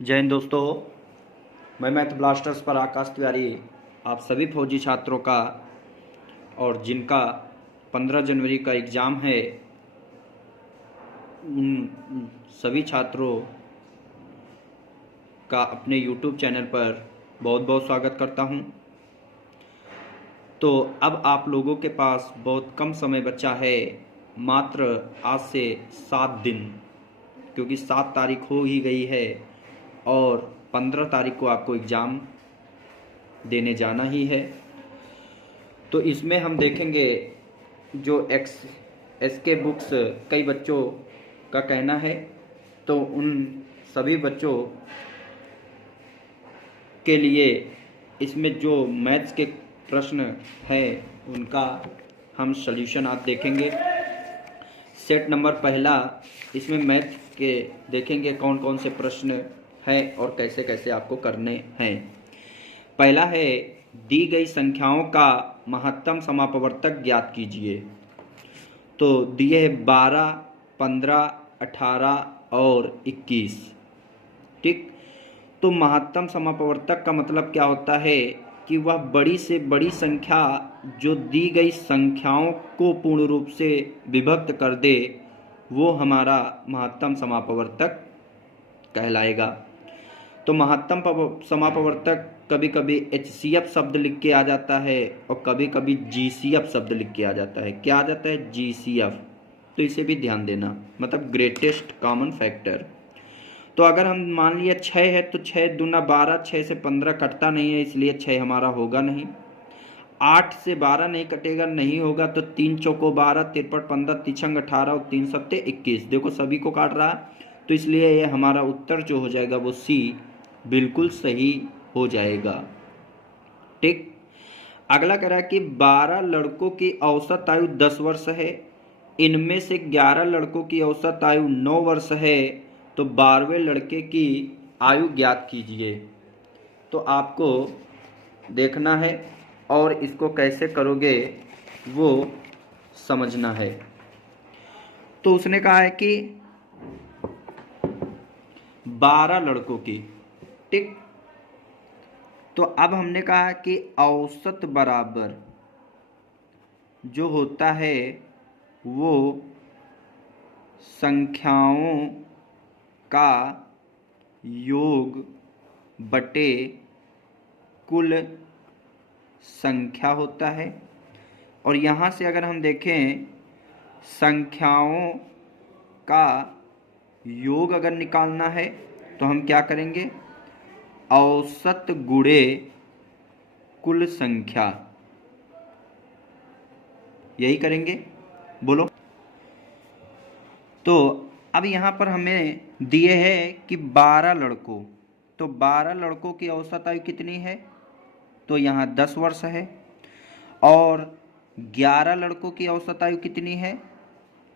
जय हिंद दोस्तों। मैं मैथ ब्लास्टर्स पर आकाश तिवारी आप सभी फौजी छात्रों का और जिनका 15 जनवरी का एग्ज़ाम है उन सभी छात्रों का अपने YouTube चैनल पर बहुत बहुत स्वागत करता हूं। तो अब आप लोगों के पास बहुत कम समय बचा है, मात्र आज से 7 दिन, क्योंकि 7 तारीख हो ही गई है और 15 तारीख को आपको एग्ज़ाम देने जाना ही है। तो इसमें हम देखेंगे जो एसके बुक्स कई बच्चों का कहना है, तो उन सभी बच्चों के लिए इसमें जो मैथ्स के प्रश्न हैं उनका हम सॉल्यूशन आज देखेंगे। सेट नंबर पहला, इसमें मैथ के देखेंगे कौन कौन से प्रश्न हैं और कैसे कैसे आपको करने हैं। पहला है, दी गई संख्याओं का महत्तम समापवर्तक ज्ञात कीजिए। तो दिए है 12, 15, 18 और 21। ठीक, तो महत्तम समापवर्तक का मतलब क्या होता है कि वह बड़ी से बड़ी संख्या जो दी गई संख्याओं को पूर्ण रूप से विभक्त कर दे, वो हमारा महत्तम समापवर्तक कहलाएगा। तो महत्तम समापवर्तक कभी कभी HCF शब्द लिख के आ जाता है और कभी कभी GCF शब्द लिख के आ जाता है। क्या आ जाता है? GCF। तो इसे भी ध्यान देना, मतलब ग्रेटेस्ट कॉमन फैक्टर। तो अगर हम मान लिया 6 है तो 6 दूना 12, 6 से 15 कटता नहीं है, इसलिए 6 हमारा होगा नहीं। 8 से 12 नहीं कटेगा, नहीं होगा, तो 3 चौको 12, 53 15 तिछंग 18 और 3 सत्ते 21। देखो सभी को काट रहा है, तो इसलिए ये हमारा उत्तर जो हो जाएगा वो C बिल्कुल सही हो जाएगा। ठीक, अगला कह रहा है कि 12 लड़कों की औसत आयु 10 वर्ष है, इनमें से 11 लड़कों की औसत आयु 9 वर्ष है, तो 12वें लड़के की आयु ज्ञात कीजिए। तो आपको देखना है और इसको कैसे करोगे वो समझना है। तो उसने कहा है कि 12 लड़कों की, ठीक, तो अब हमने कहा कि औसत बराबर जो होता है वो संख्याओं का योग बटे कुल संख्या होता है। और यहाँ से अगर हम देखें संख्याओं का योग अगर निकालना है तो हम क्या करेंगे? औसत गुणे कुल संख्या, यही करेंगे। बोलो। तो अब यहाँ पर हमें दिए है कि 12 लड़कों, तो 12 लड़कों की औसत आयु कितनी है? तो यहाँ 10 वर्ष है। और 11 लड़कों की औसत आयु कितनी है?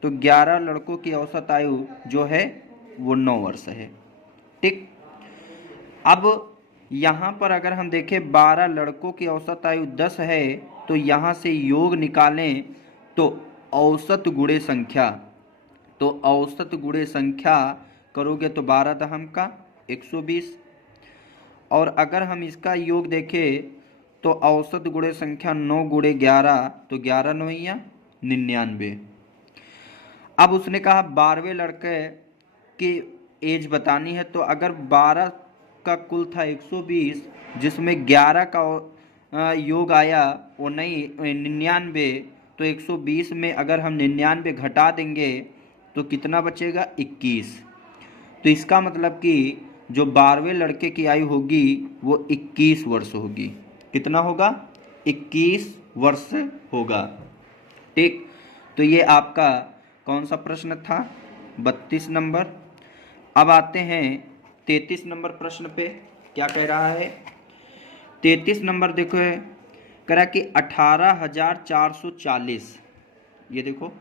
तो 11 लड़कों की औसत आयु जो है वो 9 वर्ष है। ठीक, अब यहाँ पर अगर हम देखें 12 लड़कों की औसत आयु 10 है, तो यहाँ से योग निकालें तो औसत गुणे संख्या, तो औसत गुणे संख्या करोगे तो 12 दहम का 120। और अगर हम इसका योग देखें तो औसत गुणे संख्या 9 गुणे 11, तो 11 9 99। अब उसने कहा 12वें लड़के की एज बतानी है, तो अगर 12 का कुल था 120, जिसमें 11 का योग आया वो नहीं 99, तो 120 में अगर हम 99 घटा देंगे तो कितना बचेगा? 21। तो इसका मतलब कि जो 12वें लड़के की आयु होगी वो 21 वर्ष होगी। कितना होगा? 21 वर्ष होगा। ठीक, तो ये आपका कौन सा प्रश्न था? 32 नंबर। अब आते हैं 33 नंबर प्रश्न पे। क्या कह रहा है? 33 नंबर देखो है, कह रहा कि 18,440, ये देखो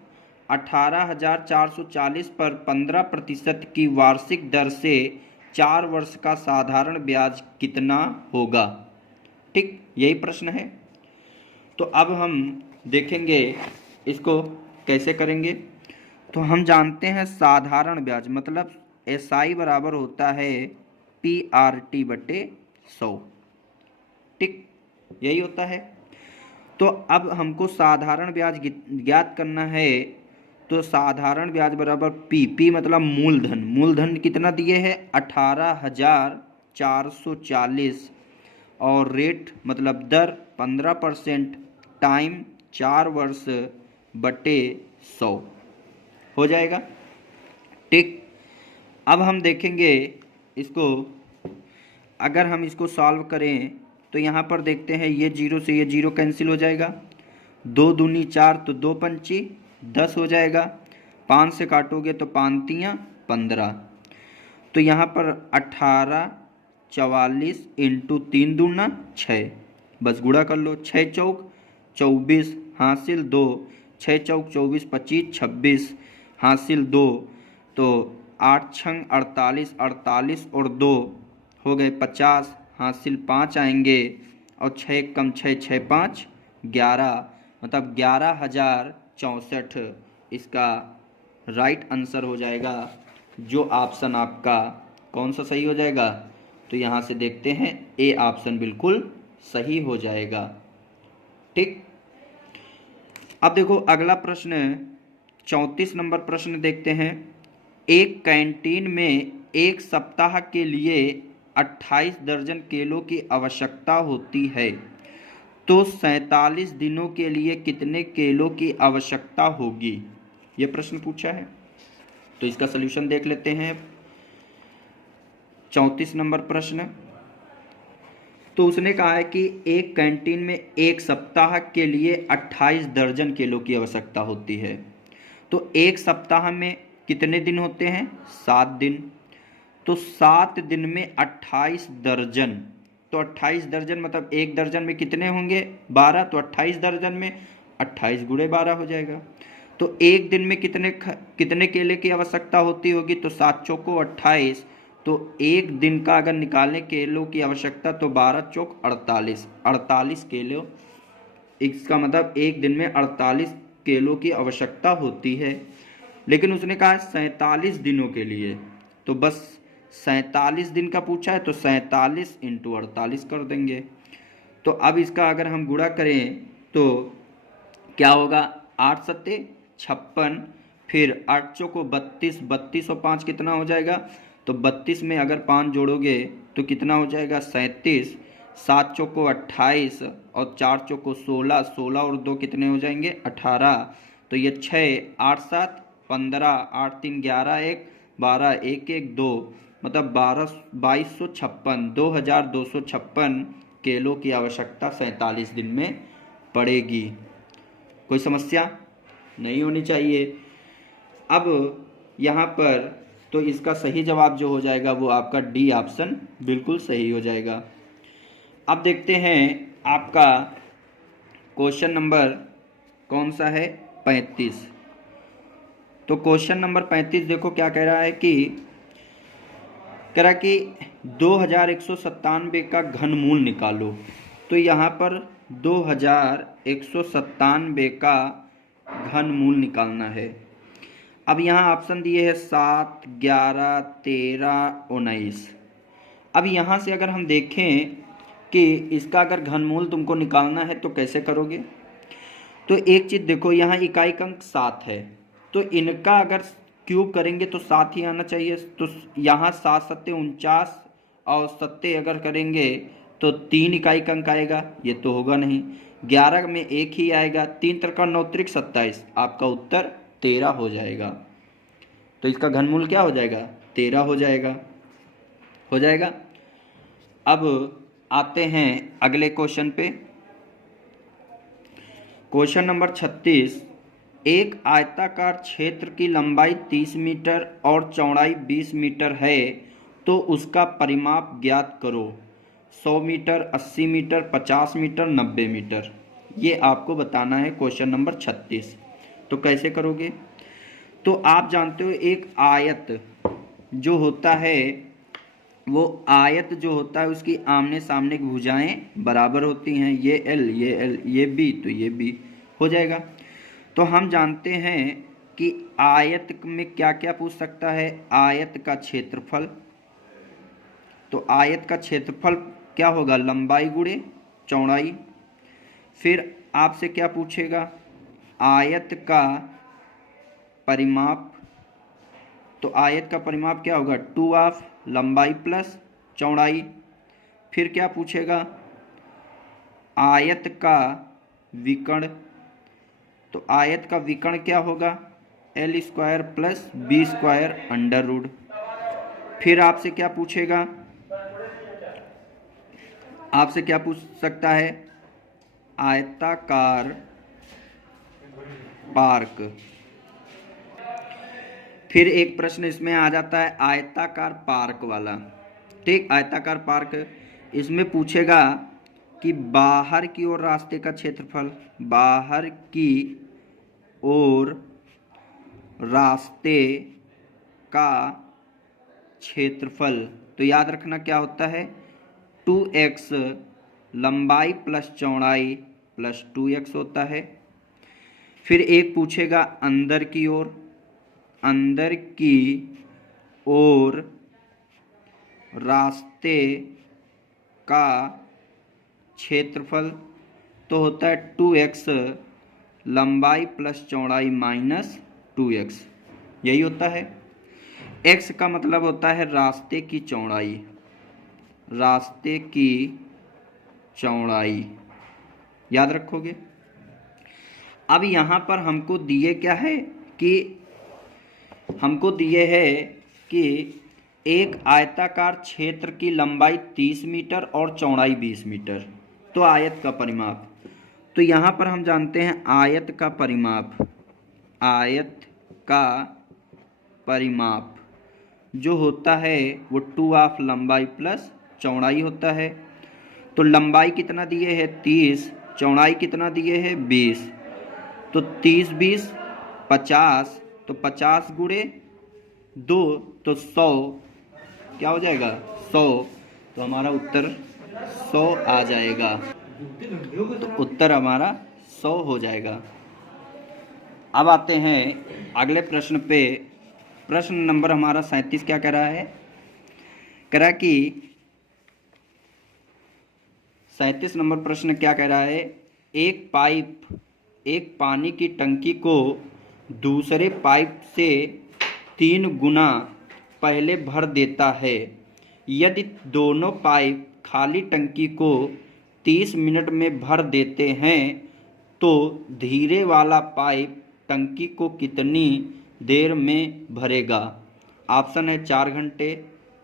18,440 पर 15% की वार्षिक दर से 4 वर्ष का साधारण ब्याज कितना होगा? ठीक, यही प्रश्न है। तो अब हम देखेंगे इसको कैसे करेंगे। तो हम जानते हैं साधारण ब्याज मतलब SI बराबर होता है P PRT बटे 100। ठीक, यही होता है। तो अब हमको साधारण ब्याज ज्ञात करना है। तो साधारण ब्याज बराबर पी मतलब मूलधन। मूलधन कितना दिए है 18,440 और रेट मतलब दर 15% टाइम 4 वर्ष बटे 100 हो जाएगा। ठीक, अब हम देखेंगे इसको। अगर हम इसको सॉल्व करें तो यहाँ पर देखते हैं ये जीरो से ये जीरो कैंसिल हो जाएगा। 2 दूनी 4 तो 2 पंची 10 हो जाएगा। 5 से काटोगे तो 5 तियाँ 15। तो यहाँ पर 18,44 इंटू 3 दूना 6, बस गुणा कर लो। 6 चौक 24 हासिल 2, 6 चौक 24 25 26 हासिल 2, तो 8 छंग 48, 48 और 2 हो गए 50 हासिल 5 आएंगे और 6 कम 6 6 5 11, मतलब 11,064 इसका राइट आंसर हो जाएगा। जो ऑप्शन आपका कौन सा सही हो जाएगा? तो यहाँ से देखते हैं ए ऑप्शन बिल्कुल सही हो जाएगा। ठीक, अब देखो अगला प्रश्न 34 नंबर प्रश्न देखते हैं। एक कैंटीन में एक सप्ताह के लिए 28 दर्जन केलों की आवश्यकता होती है, तो 47 दिनों के लिए कितने केलों की आवश्यकता होगी? यह प्रश्न पूछा है। तो इसका सलूशन देख लेते हैं। 34 नंबर प्रश्न, तो उसने कहा है कि एक कैंटीन में एक सप्ताह के लिए 28 दर्जन केलों की आवश्यकता होती है। तो एक सप्ताह में कितने दिन होते हैं? 7 दिन। तो 7 दिन में 28 दर्जन, तो 28 दर्जन मतलब एक दर्जन में कितने होंगे? 12। तो 28 दर्जन में 28 गुणे 12 हो जाएगा। तो एक दिन में कितने केले की आवश्यकता होती होगी? तो 7 चौको 28। तो एक दिन का अगर निकालें केलों की आवश्यकता तो 12 चौक 48, 48 केलों। इसका मतलब एक दिन में 48 केलों की आवश्यकता होती है। लेकिन उसने कहा 47 दिनों के लिए, तो बस 47 दिन का पूछा है तो 47 इंटू 48 कर देंगे। तो अब इसका अगर हम गुणा करें तो क्या होगा? 8 सत्ते 56, फिर 8 चौको 32, 32 और 5 कितना हो जाएगा? तो 32 में अगर 5 जोड़ोगे तो कितना हो जाएगा? 37। 7 चौको 28 और 4 चौको 16, 16 और 2 कितने हो जाएंगे? 18। तो ये 6 8 7 15, 8 3 11 1 12 1 1 2, मतलब 2256 2256 केलों की आवश्यकता 47 दिन में पड़ेगी। कोई समस्या नहीं होनी चाहिए। अब यहाँ पर तो इसका सही जवाब जो हो जाएगा वो आपका डी ऑप्शन बिल्कुल सही हो जाएगा। अब देखते हैं आपका क्वेश्चन नंबर कौन सा है? 35। तो क्वेश्चन नंबर 35 देखो क्या कह रहा है कि 2197 का घनमूल निकालो। तो यहाँ पर 2197 का घनमूल निकालना है। अब यहाँ ऑप्शन दिए हैं 7, 11, 13, 19। अब यहाँ से अगर हम देखें कि इसका अगर घनमूल तुमको निकालना है तो कैसे करोगे? तो एक चीज़ देखो, यहाँ इकाई का अंक 7 है, तो इनका अगर क्यूब करेंगे तो 7 ही आना चाहिए। तो यहाँ 7 सत्ते 49 और सत्ते अगर करेंगे तो 3 इकाई का अंक आएगा, ये तो होगा नहीं। 11 में 1 ही आएगा। 3 त्रिका 9 त्रिक 27, आपका उत्तर 13 हो जाएगा। तो इसका घनमूल क्या हो जाएगा? 13 हो जाएगा। हो जाएगा। अब आते हैं अगले क्वेश्चन पे। Question number 36। एक आयताकार क्षेत्र की लंबाई 30 मीटर और चौड़ाई 20 मीटर है, तो उसका परिमाप ज्ञात करो। 100 मीटर, 80 मीटर, 50 मीटर, 90 मीटर। ये आपको बताना है क्वेश्चन नंबर 36। तो कैसे करोगे? तो आप जानते हो एक आयत जो होता है, वो आयत जो होता है उसकी आमने सामने की भुजाएं बराबर होती हैं। ये एल, ये एल, ये बी, तो ये बी हो जाएगा। तो हम जानते हैं कि आयत में क्या क्या पूछ सकता है? आयत का क्षेत्रफल, तो आयत का क्षेत्रफल क्या होगा, लंबाई गुणे चौड़ाई। फिर आपसे क्या पूछेगा, आयत का परिमाप, तो आयत का परिमाप क्या होगा, 2 लंबाई प्लस चौड़ाई। फिर क्या पूछेगा, आयत का विकर्ण, तो आयत का विकर्ण क्या होगा, L² plus B² under root. फिर आपसे क्या पूछेगा, आपसे क्या पूछ सकता है, आयताकार पार्क। फिर एक प्रश्न इसमें आ जाता है आयताकार पार्क वाला, ठीक। आयताकार पार्क इसमें पूछेगा कि बाहर की ओर रास्ते का क्षेत्रफल, बाहर की ओर रास्ते का क्षेत्रफल, तो याद रखना क्या होता है, 2x लंबाई प्लस चौड़ाई प्लस 2x होता है। फिर एक पूछेगा अंदर की ओर, अंदर की ओर रास्ते का क्षेत्रफल, तो होता है 2x लंबाई प्लस चौड़ाई माइनस 2x, यही होता है। x का मतलब होता है रास्ते की चौड़ाई, रास्ते की चौड़ाई, याद रखोगे। अब यहाँ पर हमको दिए क्या है कि हमको दिए है कि एक आयताकार क्षेत्र की लंबाई 30 मीटर और चौड़ाई 20 मीटर, तो आयत का परिमाप, तो यहाँ पर हम जानते हैं आयत का परिमाप, आयत का परिमाप जो होता है वो 2 लंबाई प्लस चौड़ाई होता है। तो लंबाई कितना दिए है 30, चौड़ाई कितना दिए है 20, तो 30 20 50, तो 50 गुणे 2 तो 100, क्या हो जाएगा 100, तो हमारा उत्तर 100 आ जाएगा, तो उत्तर हमारा 100 हो जाएगा। अब आते हैं अगले प्रश्न पे। प्रश्न नंबर हमारा 37 क्या कह रहा है, कह रहा है कि 37 नंबर प्रश्न क्या कह रहा है, एक पाइप एक पानी की टंकी को दूसरे पाइप से 3 गुना पहले भर देता है। यदि दोनों पाइप खाली टंकी को 30 मिनट में भर देते हैं तो धीरे वाला पाइप टंकी को कितनी देर में भरेगा। ऑप्शन है 4 घंटे,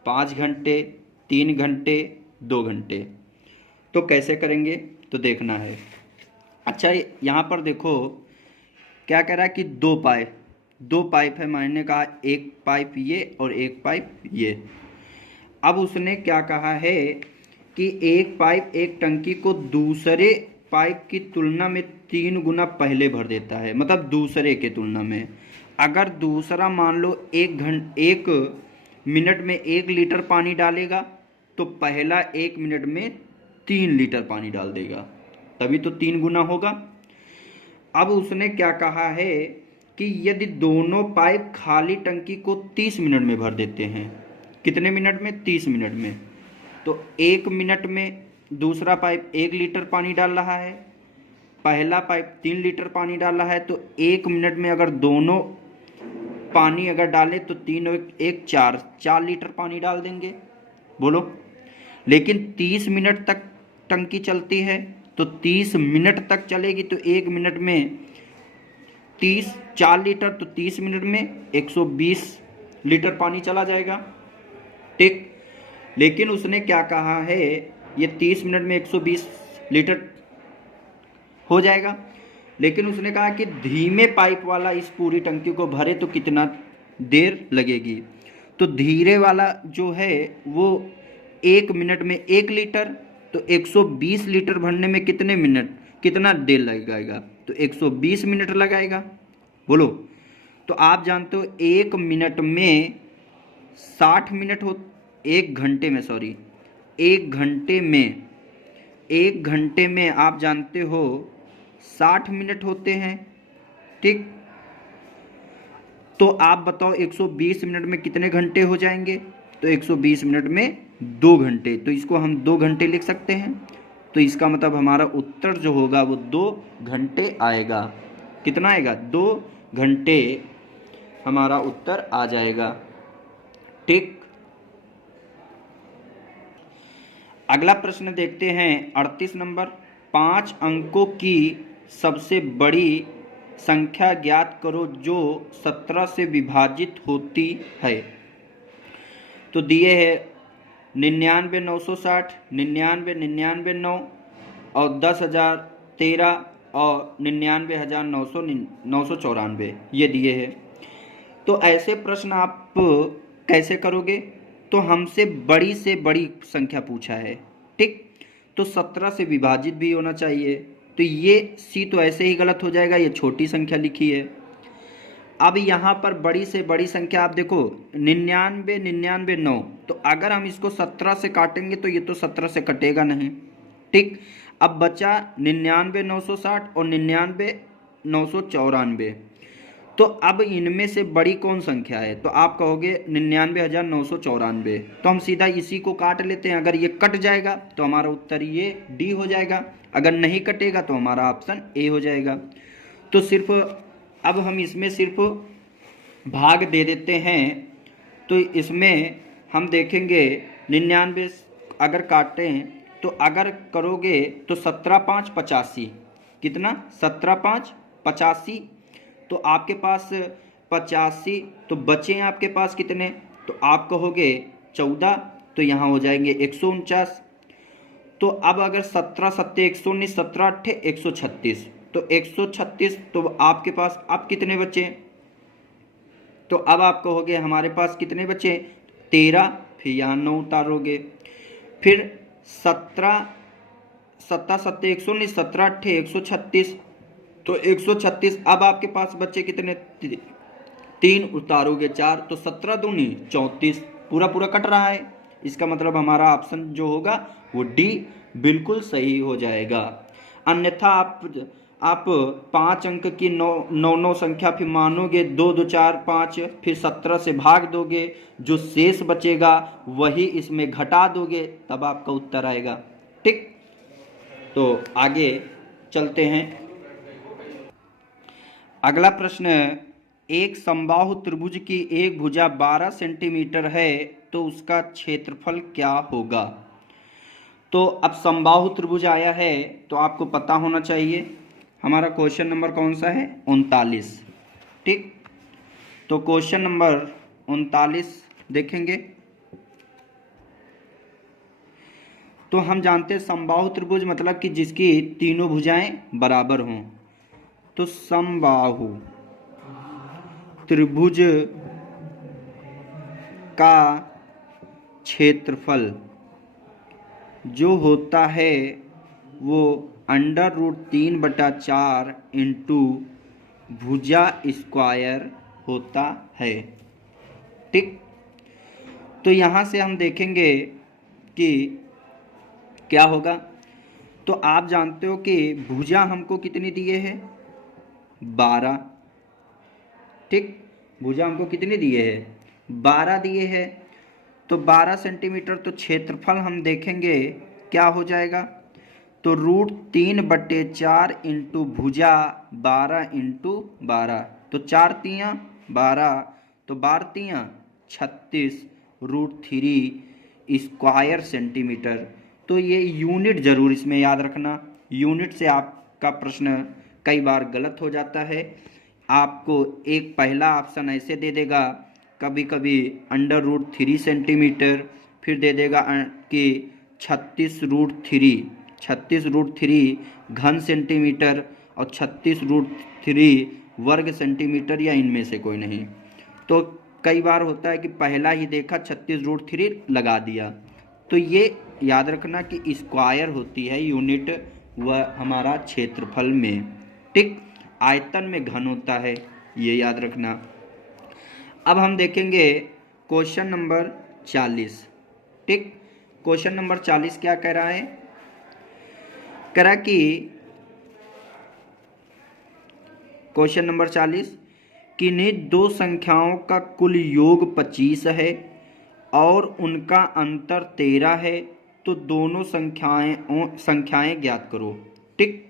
5 घंटे, 3 घंटे, 2 घंटे। तो कैसे करेंगे तो देखना है। अच्छा यहाँ पर देखो क्या कह रहा है कि दो पाइप है, मैंने कहा एक पाइप ये और एक पाइप ये। अब उसने क्या कहा है कि एक पाइप एक टंकी को दूसरे पाइप की तुलना में 3 गुना पहले भर देता है, मतलब दूसरे के तुलना में। अगर दूसरा मान लो 1 मिनट में 1 लीटर पानी डालेगा तो पहला 1 मिनट में 3 लीटर पानी डाल देगा, तभी तो 3 गुना होगा। अब उसने क्या कहा है कि यदि दोनों पाइप खाली टंकी को 30 मिनट में भर देते हैं, कितने मिनट में 30 मिनट में, तो 1 मिनट में दूसरा पाइप 1 लीटर पानी डाल रहा है, पहला पाइप 3 लीटर पानी डाल रहा है, तो 1 मिनट में अगर दोनों पानी अगर डाले तो 3 और 1 4 लीटर पानी डाल देंगे, बोलो। लेकिन 30 मिनट तक टंकी चलती है, तो 30 मिनट तक चलेगी, तो 1 मिनट में 4 लीटर, तो 30 मिनट में 120 लीटर पानी चला जाएगा, ठीक। लेकिन उसने क्या कहा है, ये 30 मिनट में 120 लीटर हो जाएगा, लेकिन उसने कहा कि धीमे पाइप वाला इस पूरी टंकी को भरे तो कितना देर लगेगी। तो धीरे वाला जो है वो 1 मिनट में 1 लीटर, तो 120 लीटर भरने में कितना देर लगेगा, तो 120 मिनट लगाएगा, बोलो। तो आप जानते हो 1 मिनट में 60 मिनट हो, 1 घंटे में 1 घंटे में आप जानते हो 60 मिनट होते हैं, ठीक। तो आप बताओ 120 मिनट में कितने घंटे हो जाएंगे, तो 120 मिनट में 2 घंटे, तो इसको हम 2 घंटे लिख सकते हैं। तो इसका मतलब हमारा उत्तर जो होगा वो 2 घंटे आएगा। कितना आएगा? 2 घंटे हमारा उत्तर आ जाएगा। ठीक, अगला प्रश्न देखते हैं 38 नंबर। 5 अंकों की सबसे बड़ी संख्या ज्ञात करो जो 17 से विभाजित होती है। तो दिए है 99,960, 99,99,9 और 10,013 और 99,994 ये दिए हैं। तो ऐसे प्रश्न आप कैसे करोगे? तो हमसे बड़ी से बड़ी संख्या पूछा है, ठीक, तो 17 से विभाजित भी होना चाहिए। तो ये सी तो ऐसे ही गलत हो जाएगा, ये छोटी संख्या लिखी है। अब यहाँ पर बड़ी से बड़ी संख्या आप देखो 99, 99,9, तो अगर हम इसको 17 से काटेंगे तो ये तो 17 से कटेगा नहीं, ठीक। अब बचा 99,960 और 99,994। तो अब इनमें से बड़ी कौन संख्या है? तो आप कहोगे 99,994। तो हम सीधा इसी को काट लेते हैं। अगर ये कट जाएगा तो हमारा उत्तर ये डी हो जाएगा, अगर नहीं कटेगा तो हमारा ऑप्शन ए हो जाएगा। तो सिर्फ अब हम इसमें सिर्फ भाग दे देते हैं। तो इसमें हम देखेंगे 99 अगर काटें तो अगर करोगे तो 17,5 85, कितना? 17,5 85। तो आपके पास 85, तो बचे आपके पास कितने? तो आप कहोगे 14, तो यहाँ हो जाएंगे 149। तो अब अगर 17 सत्ते 119, 17 अट्ठे 136, तो 136, तो आपके पास अब कितने बचे? तो अब आप कहोगे हमारे पास कितने बचे? 13, फिर यहाँ 9 उतारोगे, फिर 17 सत्ते 119, 17 अट्ठे 136, तो 136। अब आपके पास बचे कितने? 3 उतारोगे 4, तो 17 दूनी 34, पूरा पूरा कट रहा है। इसका मतलब हमारा ऑप्शन जो होगा वो डी बिल्कुल सही हो जाएगा। अन्यथा आप 5 अंक की 9 संख्या फिर मानोगे 2 2 4 5, फिर 17 से भाग दोगे, जो शेष बचेगा वही इसमें घटा दोगे, तब आपका उत्तर आएगा, ठीक। तो आगे चलते हैं। अगला प्रश्न, एक समबाहु त्रिभुज की एक भुजा 12 सेंटीमीटर है तो उसका क्षेत्रफल क्या होगा? तो अब समबाहु त्रिभुज आया है तो आपको पता होना चाहिए हमारा क्वेश्चन नंबर कौन सा है? 39, ठीक। तो क्वेश्चन नंबर 39 देखेंगे। तो हम जानते हैं समबाहु त्रिभुज मतलब कि जिसकी तीनों भुजाएं बराबर हों। तो समबाहु त्रिभुज का क्षेत्रफल जो होता है वो √3/4 इंटू भुजा स्क्वायर होता है, ठीक। तो यहाँ से हम देखेंगे कि क्या होगा। तो आप जानते हो कि भुजा हमको कितनी दिए है? 12, ठीक। भुजा हमको कितनी दिए है? 12 दिए है। तो 12 सेंटीमीटर, तो क्षेत्रफल हम देखेंगे क्या हो जाएगा? तो √3/4 इंटू भुजा 12 इंटू 12, तो 4 तियाँ 12, तो 12 तियाँ 36 √3 स्क्वायर सेंटीमीटर। तो ये यूनिट जरूर इसमें याद रखना, यूनिट से आपका प्रश्न कई बार गलत हो जाता है। आपको एक पहला ऑप्शन ऐसे दे देगा, कभी कभी √3 सेंटीमीटर, फिर दे देगा कि 36√3 घन सेंटीमीटर और 36√3 वर्ग सेंटीमीटर, या इनमें से कोई नहीं। तो कई बार होता है कि पहला ही देखा 36√3 लगा दिया। तो ये याद रखना कि स्क्वायर होती है यूनिट वह हमारा क्षेत्रफल में, ठीक। आयतन में घन होता है, ये याद रखना। अब हम देखेंगे क्वेश्चन नंबर 40, ठीक। क्वेश्चन नंबर 40 क्या कह रहा है? कह रहा कि क्वेश्चन नंबर 40 किन्हीं दो संख्याओं का कुल योग 25 है और उनका अंतर 13 है, तो दोनों संख्याएं ज्ञात करो। ठीक।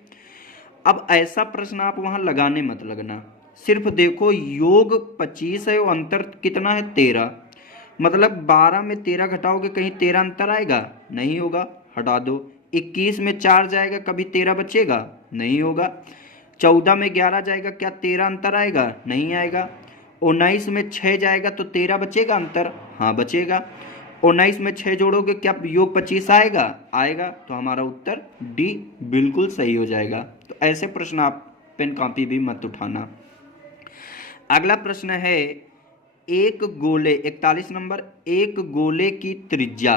अब ऐसा प्रश्न आप वहां लगाने मत लगना, सिर्फ देखो योग 25 है और अंतर कितना है 13, मतलब 12 में 13 घटाओगे कहीं 13 अंतर आएगा? नहीं होगा, हटा दो। 21 में 4 जाएगा, कभी 13 बचेगा? नहीं होगा। 14 में 11 जाएगा, क्या 13 अंतर आएगा? नहीं आएगा। 19 में 6 जाएगा तो 13 बचेगा अंतर? हाँ बचेगा। 19 में 6 जोड़ोगे, क्या योग 25 आएगा? आएगा। तो हमारा उत्तर डी बिल्कुल सही हो जाएगा। तो ऐसे प्रश्न आप पेन कॉपी भी मत उठाना। अगला प्रश्न है, एक गोले 41 नंबर, एक गोले की त्रिज्या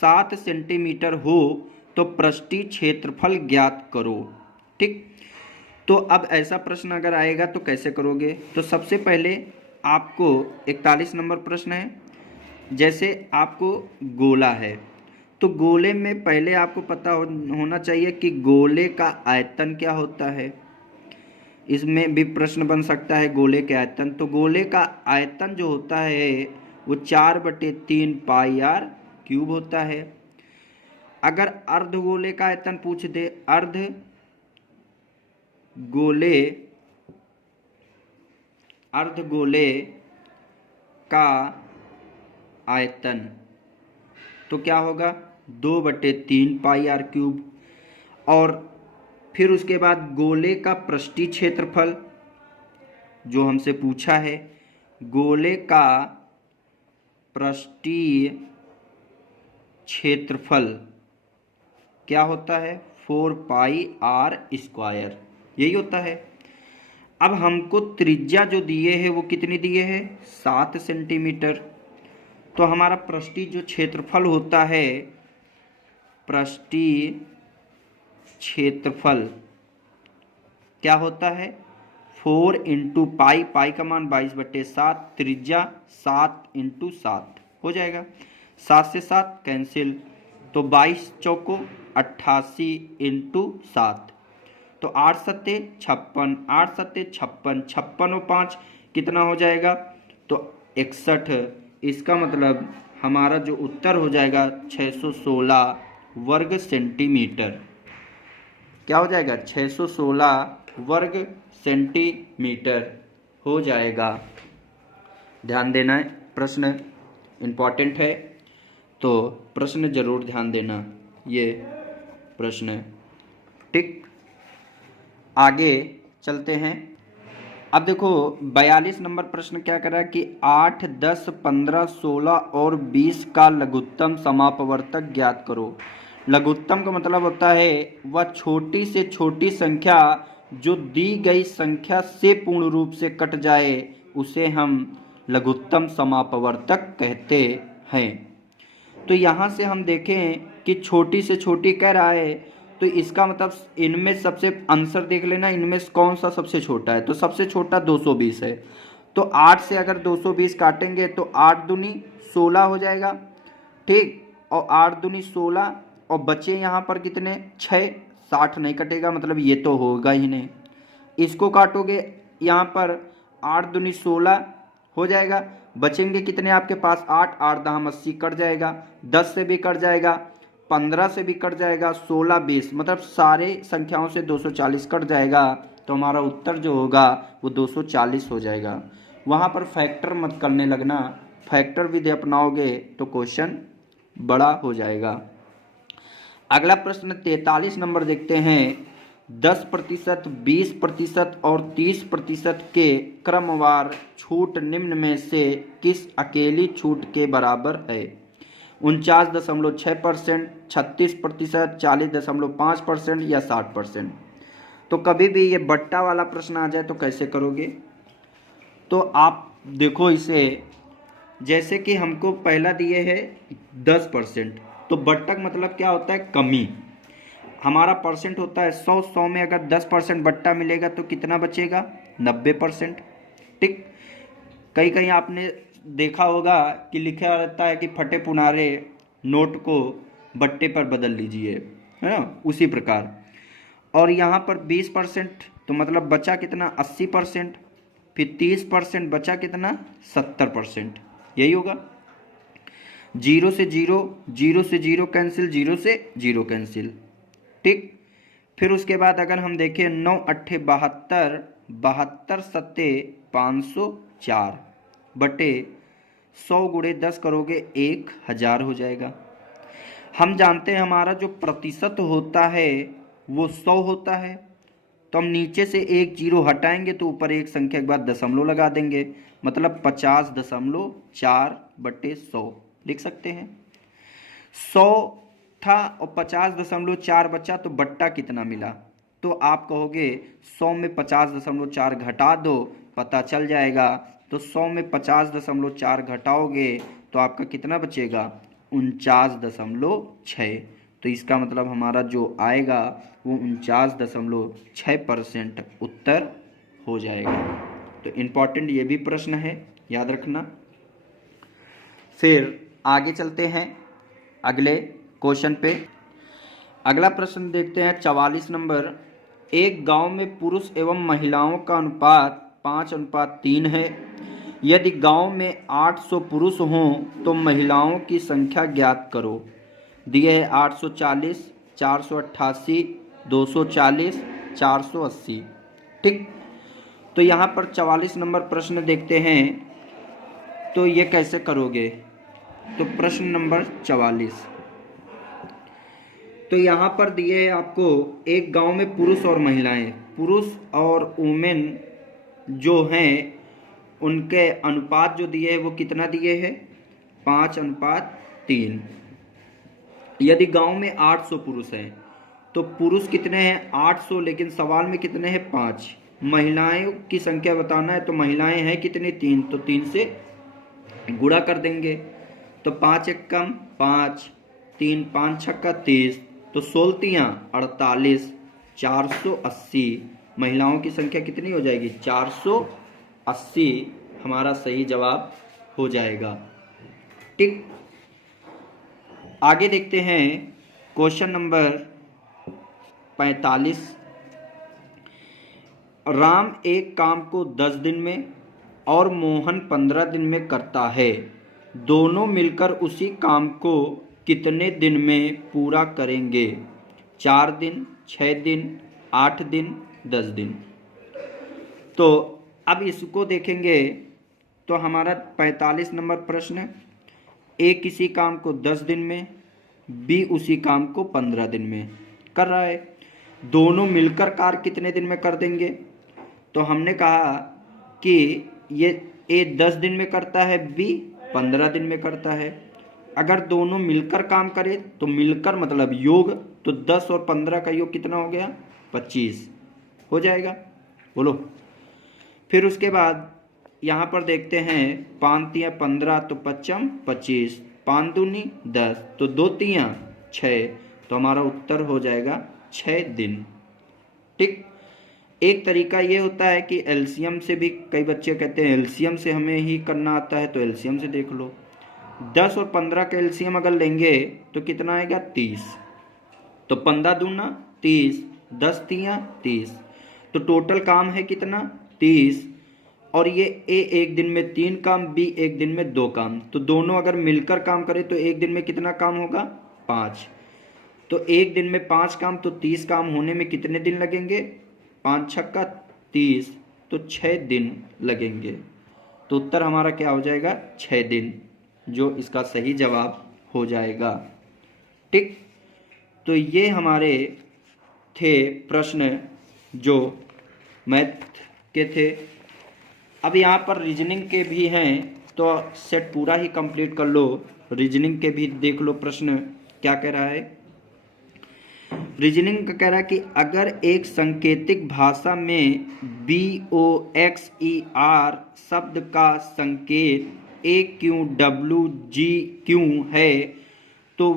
7 सेंटीमीटर हो तो पृष्ठीय क्षेत्रफल ज्ञात करो। ठीक। तो अब ऐसा प्रश्न अगर आएगा तो कैसे करोगे? तो सबसे पहले आपको 41 नंबर प्रश्न है, जैसे आपको गोला है तो गोले में पहले आपको पता होना चाहिए कि गोले का आयतन क्या होता है। इसमें भी प्रश्न बन सकता है गोले के आयतन। तो गोले का आयतन जो होता है वो 4/3 पाई आर क्यूब होता है। अगर अर्धगोले का आयतन पूछ दे, अर्धगोले का आयतन तो क्या होगा? 2/3 पाई आर क्यूब। और फिर उसके बाद गोले का पृष्ठीय क्षेत्रफल जो हमसे पूछा है, गोले का पृष्ठीय क्षेत्रफल क्या होता है? 4 पाई आर स्क्वायर, यही होता है। अब हमको त्रिज्या जो दिए है वो कितनी दिए है? 7 सेंटीमीटर। तो हमारा पृष्ठीय जो क्षेत्रफल होता है, पृष्ठीय क्षेत्रफल क्या होता है? 4 इंटू पाई, पाई का मान 22/7, त्रिज्या 7 इंटू 7 हो जाएगा। 7 से 7 कैंसिल, तो 22 चौको 88 इंटू 7, तो 8 सत्ते 56, 8 सत्ते 56, 56 और 5 कितना हो जाएगा? तो 61। इसका मतलब हमारा जो उत्तर हो जाएगा 616 वर्ग सेंटीमीटर। क्या हो जाएगा? 616 वर्ग सेंटीमीटर हो जाएगा। ध्यान देना है, प्रश्न इम्पॉर्टेंट है तो प्रश्न जरूर ध्यान देना, ये प्रश्न। ठीक। आगे चलते हैं। अब देखो 42 नंबर प्रश्न क्या कर रहा है कि 8, 10, 15, 16 और 20 का लघुत्तम समापवर्तक ज्ञात करो। लघुत्तम का मतलब होता है वह छोटी से छोटी संख्या जो दी गई संख्या से पूर्ण रूप से कट जाए, उसे हम लघुत्तम समापवर्तक कहते हैं। तो यहाँ से हम देखें कि छोटी से छोटी कह रहा है, तो इसका मतलब इनमें सबसे आंसर देख लेना, इनमें कौन सा सबसे छोटा है। तो सबसे छोटा 220 है, तो 8 से अगर 220 काटेंगे तो 8 दूनी 16 हो जाएगा। ठीक। और 8 दूनी 16 और बचे यहाँ पर कितने? 6। 60 नहीं कटेगा, मतलब ये तो होगा ही नहीं। इसको काटोगे यहाँ पर 8 दूनी 16 हो जाएगा, बचेंगे कितने आपके पास? 8, 8 दाम 80 कट जाएगा, 10 से भी कट जाएगा, 15 से भी कट जाएगा, 16, 20, मतलब सारे संख्याओं से 240 कट जाएगा। तो हमारा उत्तर जो होगा वो 240 हो जाएगा। वहाँ पर फैक्टर मत करने लगना, फैक्टर विधि अपनाओगे तो क्वेश्चन बड़ा हो जाएगा। अगला प्रश्न 43 नंबर देखते हैं। 10%, 20% और 30% के क्रमवार छूट निम्न में से किस अकेली छूट के बराबर है? 49.6%, 36%, 40.5% या 60%। तो कभी भी ये बट्टा वाला प्रश्न आ जाए तो कैसे करोगे? तो आप देखो इसे, जैसे कि हमको पहला दिए है 10%, तो बट्टक मतलब क्या होता है? कमी। हमारा परसेंट होता है 100, 100 में अगर 10% बट्टा मिलेगा तो कितना बचेगा? 90%। ठीक। कहीं कहीं आपने देखा होगा कि लिखा रहता है कि फटे पुनारे नोट को बट्टे पर बदल लीजिए, है ना, उसी प्रकार। और यहाँ पर 20%, तो मतलब बचा कितना? 80%। फिर 30% बचा कितना? 70%, यही होगा। जीरो से जीरो, जीरो से जीरो कैंसिल, जीरो से जीरो कैंसिल। ठीक, फिर उसके बाद अगर हम देखें 9 अट्ठे 72, 72 सत्ते 504 बटे 100 गुणे 10 करोगे 1000 हो जाएगा। हम जानते हैं हमारा जो प्रतिशत होता है वो 100 होता है, तो हम नीचे से एक जीरो हटाएंगे तो ऊपर एक संख्या के बाद दशमलव लगा देंगे, मतलब 50.4 बटे 100 लिख सकते हैं। 100 था और 50.4 बचा तो बट्टा कितना मिला, तो आप कहोगे 100 में 50.4 घटा दो, पता चल जाएगा। तो 100 में 50.4 घटाओगे तो आपका कितना बचेगा, 49.6। तो इसका मतलब हमारा जो आएगा वो 49.6% उत्तर हो जाएगा। तो इम्पॉर्टेंट ये भी प्रश्न है, याद रखना। फिर आगे चलते हैं अगले क्वेश्चन पे। अगला प्रश्न देखते हैं 44 नंबर। एक गांव में पुरुष एवं महिलाओं का अनुपात 5:3 है। यदि गांव में 800 पुरुष हों तो महिलाओं की संख्या ज्ञात करो। दिए है 840, 488, 240, 480। ठीक, तो यहाँ पर 44 नंबर प्रश्न देखते हैं, तो ये कैसे करोगे। तो प्रश्न नंबर 44, तो यहाँ पर दिए है आपको एक गांव में पुरुष और महिलाएं, पुरुष और वुमेन जो हैं उनके अनुपात जो दिए है वो कितना दिए है, 5:3। यदि गांव में 800 पुरुष हैं तो पुरुष कितने हैं 800, लेकिन सवाल में कितने हैं 5। महिलाएं की संख्या बताना है तो महिलाएं हैं कितनी 3, तो 3 से गुणा कर देंगे। तो 5 एक कम 5, 3 5 छक्का 30, तो 16 48, 480। महिलाओं की संख्या कितनी हो जाएगी 480, हमारा सही जवाब हो जाएगा। ठीक, आगे देखते हैं क्वेश्चन नंबर 45। राम एक काम को 10 दिन में और मोहन 15 दिन में करता है। दोनों मिलकर उसी काम को कितने दिन में पूरा करेंगे। 4 दिन, 6 दिन, 8 दिन, 10 दिन। तो अब इसको देखेंगे तो हमारा 45 नंबर प्रश्न, ए किसी काम को 10 दिन में, बी उसी काम को 15 दिन में कर रहा है। दोनों मिलकर कार्य कितने दिन में कर देंगे। तो हमने कहा कि ये ए 10 दिन में करता है, बी 15 दिन में करता है। अगर दोनों मिलकर काम करे तो मिलकर मतलब योग, तो 10 और 15 का योग कितना हो गया 25 हो जाएगा। बोलो। फिर उसके बाद यहाँ पर देखते हैं 5 तियाँ 15 तो 5 25, 5 दूनी 10 तो 2 तियाँ 6, तो हमारा उत्तर हो जाएगा 6 दिन। ठीक, एक तरीका ये होता है कि एलसीएम से भी, कई बच्चे कहते हैं एलसीएम से हमें ही करना आता है, तो एलसीएम से देख लो। 10 और 15 का एलसीएम अगर लेंगे तो कितना आएगा 30, तो 15 दूना 30, 10 तियाँ 30, तो टोटल काम है कितना 30। और ये ए एक दिन में 3 काम, बी एक दिन में 2 काम, तो दोनों अगर मिलकर काम करें तो एक दिन में कितना काम होगा 5। तो एक दिन में 5 काम, तो 30 काम होने में कितने दिन लगेंगे, 5 छक्का 30, तो 6 दिन लगेंगे। तो उत्तर हमारा क्या हो जाएगा 6 दिन, जो इसका सही जवाब हो जाएगा। ठीक, तो ये हमारे थे प्रश्न जो मैथ के थे। अब यहाँ पर रीजनिंग के भी हैं, तो सेट पूरा ही कंप्लीट कर लो। रीजनिंग के भी देख लो प्रश्न क्या कह रहा है। रीजनिंग का कह रहा है कि अगर एक सांकेतिक भाषा में BOXER शब्द का संकेत AQWGQ है तो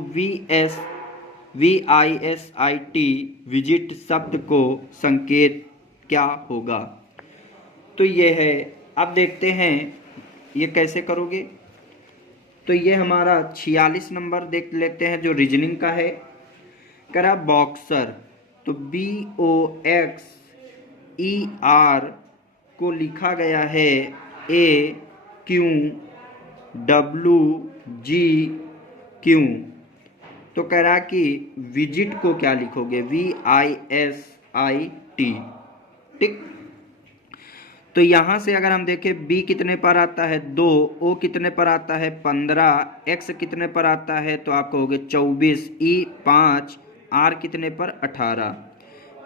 VISIT विजिट शब्द को संकेत क्या होगा। तो ये है। अब देखते हैं ये कैसे करोगे। तो ये हमारा 46 नंबर देख लेते हैं जो रीजनिंग का है। करा बॉक्सर, तो BOXER को लिखा गया है AQWGQ जी क्यू। तो कह रहा कि विजिट को क्या लिखोगे, VISIT। ठीक। तो यहां से अगर हम देखें बी कितने पर आता है 2, ओ कितने पर आता है 15, एक्स कितने पर आता है तो आप कहोगे 24, ई 5, आर कितने पर 18,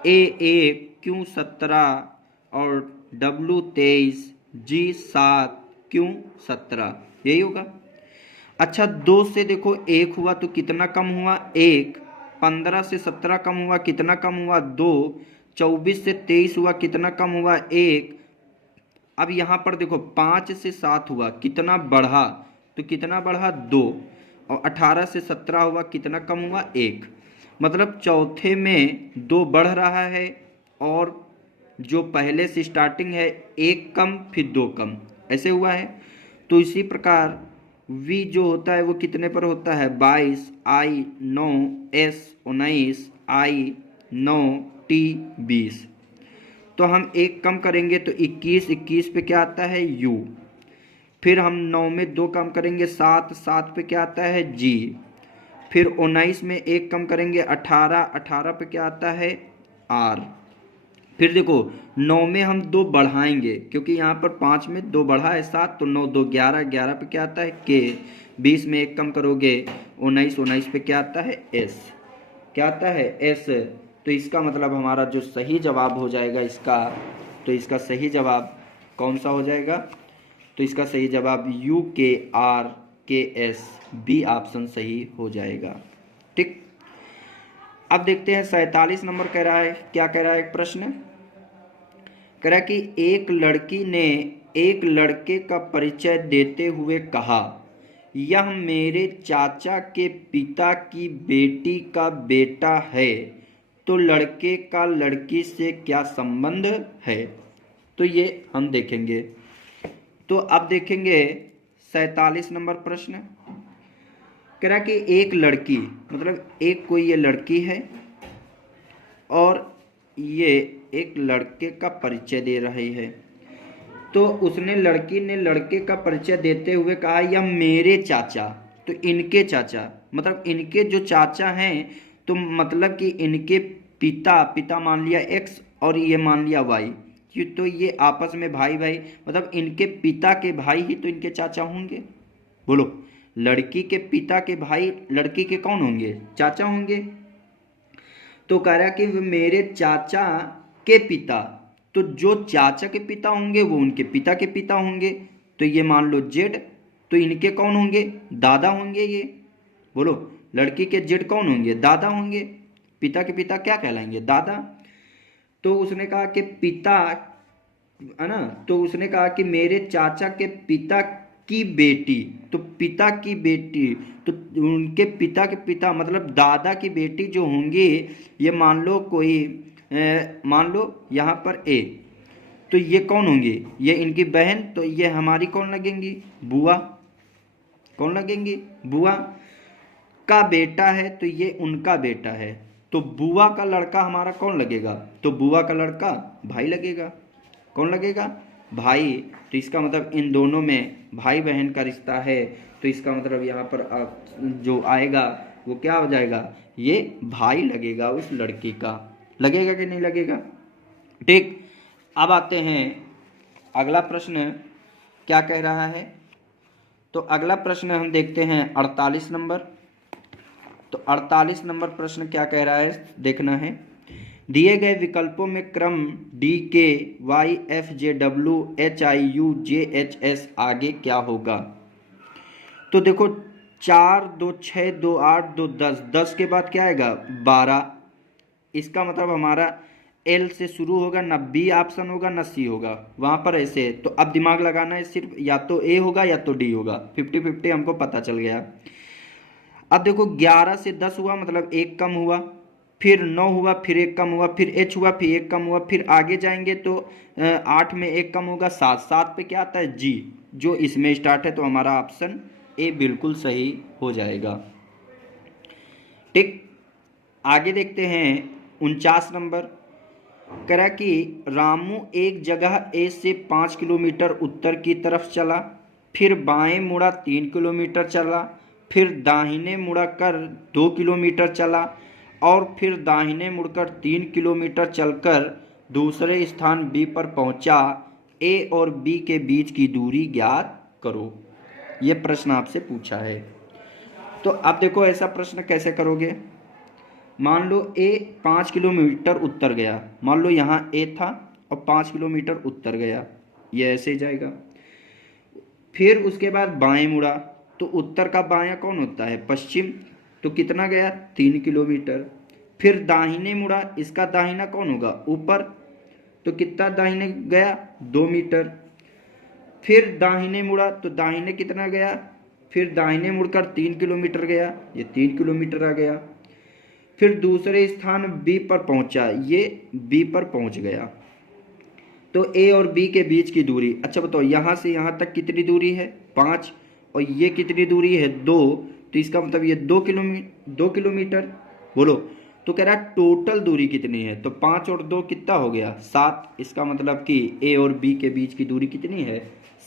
ए 1, क्यू 17 और डब्ल्यू 23, जी 7, क्यू 17, यही होगा। अच्छा 2 से देखो 1 हुआ तो कितना कम हुआ 1, 15 से 17 कम हुआ कितना कम हुआ 2, 24 से 23 हुआ कितना कम हुआ 1। अब यहाँ पर देखो 5 से 7 हुआ कितना बढ़ा, तो कितना बढ़ा 2, और 18 से 17 हुआ कितना कम हुआ 1। मतलब चौथे में 2 बढ़ रहा है और जो पहले से स्टार्टिंग है 1 कम फिर 2 कम, ऐसे हुआ है। तो इसी प्रकार V जो होता है वो कितने पर होता है 22, I 9, S 19, I 9, T 20। तो हम 1 कम करेंगे तो 21, 21 पे क्या आता है U। फिर हम 9 में 2 कम करेंगे 7, 7 पे क्या आता है G। फिर 19 में 1 कम करेंगे 18, 18 पे क्या आता है R। फिर देखो 9 में हम 2 बढ़ाएंगे क्योंकि यहाँ पर 5 में 2 बढ़ा है 7, तो 9 2 11, 11 पे क्या आता है K। 20 में 1 कम करोगे 19, 19 पे क्या आता है S, क्या आता है S। तो इसका मतलब हमारा जो सही जवाब हो जाएगा इसका, तो इसका सही जवाब कौन सा हो जाएगा, तो इसका सही जवाब UKRKS, बी ऑप्शन सही हो जाएगा। ठीक। अब देखते हैं 47 नंबर कह रहा है, क्या कह रहा है प्रश्न, कह रहा है कि एक लड़की ने एक लड़के का परिचय देते हुए कहा यह मेरे चाचा के पिता की बेटी का बेटा है, तो लड़के का लड़की से क्या संबंध है। तो ये हम देखेंगे। तो अब देखेंगे 47 नंबर प्रश्न, कह रहा कि एक लड़की, मतलब एक कोई ये लड़की है और ये एक लड़के का परिचय दे रही है। तो उसने, लड़की ने लड़के का परिचय देते हुए कहा यह मेरे चाचा, तो इनके चाचा, मतलब इनके जो चाचा हैं, तो मतलब कि इनके पिता, पिता मान लिया X और ये मान लिया Y, तो ये आपस में भाई भाई, मतलब इनके पिता के भाई ही तो इनके चाचा होंगे। बोलो, लड़की के पिता के भाई लड़की के कौन होंगे, चाचा होंगे। तो कह रहा कि मेरे चाचा के पिता, तो जो चाचा के पिता होंगे वो उनके पिता के पिता होंगे, तो ये मान लो जेड, तो इनके कौन होंगे, दादा होंगे ये। बोलो, लड़की के जेड कौन होंगे, दादा होंगे, पिता के पिता क्या कहलाएंगे, दादा। तो उसने कहा कि पिता, है ना, तो उसने कहा कि मेरे चाचा के पिता की बेटी, तो पिता की बेटी, तो उनके पिता के पिता मतलब दादा की बेटी जो होंगी, ये मान लो कोई मान लो यहाँ पर ए, तो ये कौन होंगी, ये इनकी बहन, तो ये हमारी कौन लगेंगी, बुआ। कौन लगेंगी, बुआ। का बेटा है तो ये उनका बेटा है, तो बुआ का लड़का हमारा कौन लगेगा, तो बुआ का लड़का भाई लगेगा। कौन लगेगा, भाई। तो इसका मतलब इन दोनों में भाई बहन का रिश्ता है, तो इसका मतलब यहाँ पर जो आएगा वो क्या हो जाएगा, ये भाई लगेगा उस लड़की का। लगेगा कि नहीं लगेगा। ठीक। अब आते हैं अगला प्रश्न क्या कह रहा है। तो अगला प्रश्न हम देखते हैं 48 नंबर। तो 48 नंबर प्रश्न क्या कह रहा है देखना है। दिए गए विकल्पों में क्रम DKYFJWHIUJHS आगे क्या होगा। तो देखो 4 2 6 2 8 2 10, 10 के बाद क्या आएगा 12। इसका मतलब हमारा L से शुरू होगा, ना B ऑप्शन होगा ना C होगा, वहाँ पर ऐसे है। तो अब दिमाग लगाना है, सिर्फ या तो A होगा या तो D होगा, 50-50 हमको पता चल गया। अब देखो 11 से 10 हुआ मतलब 1 कम हुआ, फिर 9 हुआ फिर 1 कम हुआ, फिर H हुआ फिर 1 कम हुआ, फिर आगे जाएंगे तो 8 में 1 कम होगा 7, 7 पे क्या आता है G, जो इसमें स्टार्ट है, तो हमारा ऑप्शन A बिल्कुल सही हो जाएगा। ठीक। आगे देखते हैं 49 नंबर। कह रहा कि रामू एक जगह A से 5 किलोमीटर उत्तर की तरफ चला, फिर बाएं मुड़ा 3 किलोमीटर चला, फिर दाहिने मुड़ा कर 2 किलोमीटर चला और फिर दाहिने मुड़कर 3 किलोमीटर चलकर दूसरे स्थान बी पर पहुंचा। ए और बी के बीच की दूरी ज्ञात करो। ये प्रश्न आपसे पूछा है। तो आप देखो ऐसा प्रश्न कैसे करोगे। मान लो ए 5 किलोमीटर उत्तर गया, मान लो यहाँ ए था और 5 किलोमीटर उत्तर गया, ये ऐसे जाएगा। फिर उसके बाद बाएं मुड़ा, तो उत्तर का बायां कौन होता है, पश्चिम, तो कितना गया 3 किलोमीटर। फिर दाहिने मुड़ा, इसका दाहिना कौन होगा, ऊपर, तो कितना दाहिने गया 2 मीटर। फिर दाहिने मुड़ा तो दाहिने कितना गया, फिर दाहिने मुड़कर 3 किलोमीटर गया, ये 3 किलोमीटर आ गया। फिर दूसरे स्थान बी पर पहुंचा, ये बी पर पहुंच गया। तो ए और बी के बीच की दूरी, अच्छा बताओ यहाँ से यहाँ तक कितनी दूरी है 5, और ये कितनी दूरी है 2, तो इसका मतलब ये 2 किलोमीटर बोलो। तो कह रहा है टोटल दूरी कितनी है, तो 5 और 2 कितना हो गया 7। इसका मतलब कि ए और बी के बीच की दूरी कितनी है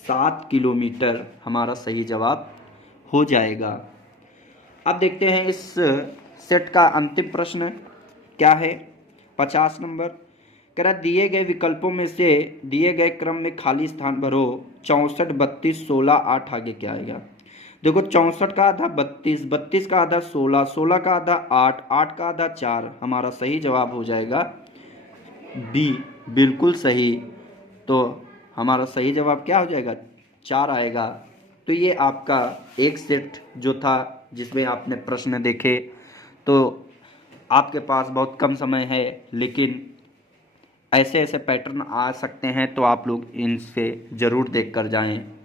7 किलोमीटर, हमारा सही जवाब हो जाएगा। अब देखते हैं इस सेट का अंतिम प्रश्न क्या है। 50 नंबर कह रहा दिए गए विकल्पों में से दिए गए क्रम में खाली स्थान भरो। 64, 32, 16, 8 आगे क्या आएगा। देखो 64 का आधा 32, 32 का आधा 16, 16 का आधा 8, 8 का आधा 4, हमारा सही जवाब हो जाएगा बी, बिल्कुल सही। तो हमारा सही जवाब क्या हो जाएगा 4 आएगा। तो ये आपका एक सेट जो था जिसमें आपने प्रश्न देखे, तो आपके पास बहुत कम समय है, लेकिन ऐसे ऐसे पैटर्न आ सकते हैं, तो आप लोग इनसे ज़रूर देख कर जाएं।